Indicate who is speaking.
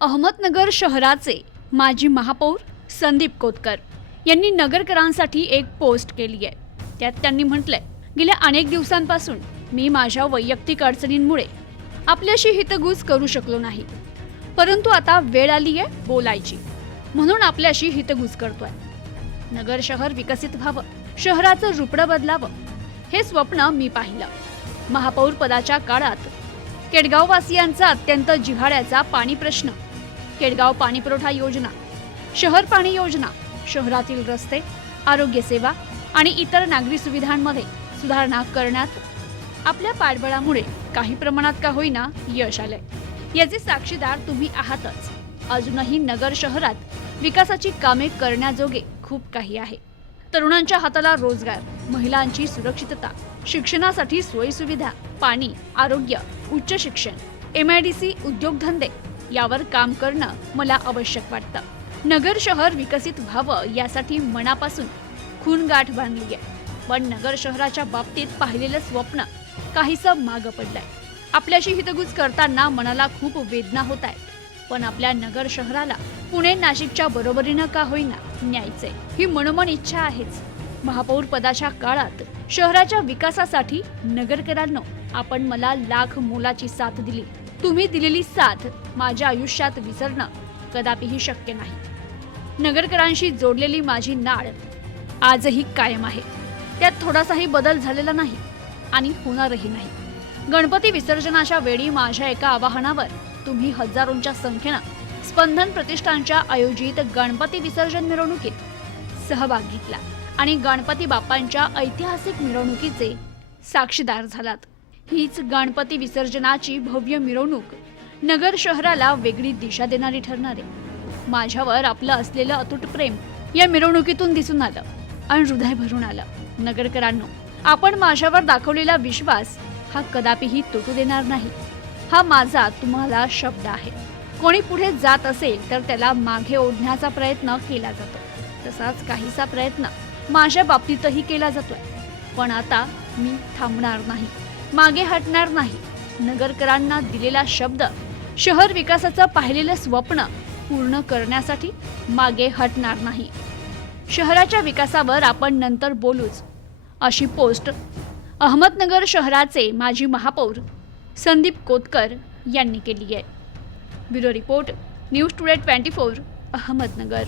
Speaker 1: अहमदनगर शहराचे माजी महापौर संदीप कोतकर यांनी नगरकरांसाठी एक पोस्ट केली आहे. त्यात त्यांनी म्हटलंय गेल्या अनेक दिवसांपासून मी माझ्या वैयक्तिक अडचणींमुळे आपल्याशी हितगुज करू शकलो नाही. परंतु आता वेळ आली आहे बोलायची. म्हणून आपल्याशी हितगुज करतोय. नगर शहर विकसित व्हावं शहराचं रुपडं बदलावं हे स्वप्न मी पाहिलं. महापौर पदाच्या काळात केडगाववासियांचा अत्यंत जिव्हाळ्याचा पाणी प्रश्न केडगाव पाणी पुरवठा योजना शहर पाणी योजना शहरातील रस्ते आरोग्य सेवा आणि इतर नागरी सुविधांमध्ये सुधारणा करण्यात आपल्या पाठबळामुळे काही प्रमाणात का होईना यश आलंय. याचे साक्षीदार तुम्ही आहातच. अजूनही नगर शहरात विकासाची कामे करण्याजोगे खूप काही आहे. तरुणांच्या हाताला रोजगार महिलांची सुरक्षितता शिक्षणासाठी सोयीसुविधा पाणी आरोग्य उच्च शिक्षण एम आय डी सी उद्योगधंदे यावर काम करणं मला आवश्यक वाटतं. नगर शहर विकसित व्हावं यासाठी मनापासून खूनगाठ बांधली आहे पण नगर शहराच्या बाबतीत पाहिलेलं स्वप्न काहीसं मागं पडलंय. आपल्याशी हितगुज करताना मनाला खूप वेदना होत आहेत पण आपल्या नगर शहराला पुणे नाशिकच्या बरोबरीनं का होईना न्यायचंय ही मनोमन इच्छा आहेच. महापौर पदाच्या काळात शहराच्या विकासासाठी नगरकरांनो आपण मला लाख मोलाची साथ दिली. तुम्ही दिलेली साथ माझ्या आयुष्यात विसरणं कदापिही शक्य नाही. नगरकरांशी जोडलेली माझी नाळ आजही कायम आहे. त्यात थोडासाही बदल झालेला नाही आणि होणारही नाही. गणपती विसर्जनाच्या वेळी माझ्या एका आवाहनावर तुम्ही हजारोंच्या संख्येनं स्पंदन प्रतिष्ठानच्या आयोजित गणपती विसर्जन मिरवणुकीत सहभाग घेतला आणि गणपती बाप्पांच्या ऐतिहासिक मिरवणुकीचे साक्षीदार झालात. हीच गणपती विसर्जनाची भव्य मिरवणूक. नगर शहराला वेगळी दिशा देणारी ठरणार. आहे माझ्यावर आपलं असलेलं अतूट प्रेम या मिरवणुकीतून दिसून आलं आणि हृदय भरून आलं. नगरकरांनो आपण माझ्यावर दाखवलेला विश्वास हा कदापिही तुटू देणार नाही. हा माझा तुम्हाला शब्द आहे. कोणी पुढे जात असेल तर त्याला मागे ओढण्याचा प्रयत्न केला जातो. तसाच काहीसा प्रयत्न माझ्या बाबतीतही केला जातोय. पण आता मी थांबणार नाही. मागे हटणार नाही. नगरकरांना दिलेला शब्द शहर विकासाचं पाहिलेलं स्वप्न पूर्ण करण्यासाठी मागे हटणार नाही. शहराच्या विकासावर आपण नंतर बोलूच. अशी पोस्ट अहमदनगर शहराचे माजी महापौर संदीप कोतकर यांनी केली आहे. Bureau report news today twenty four Ahmednagar.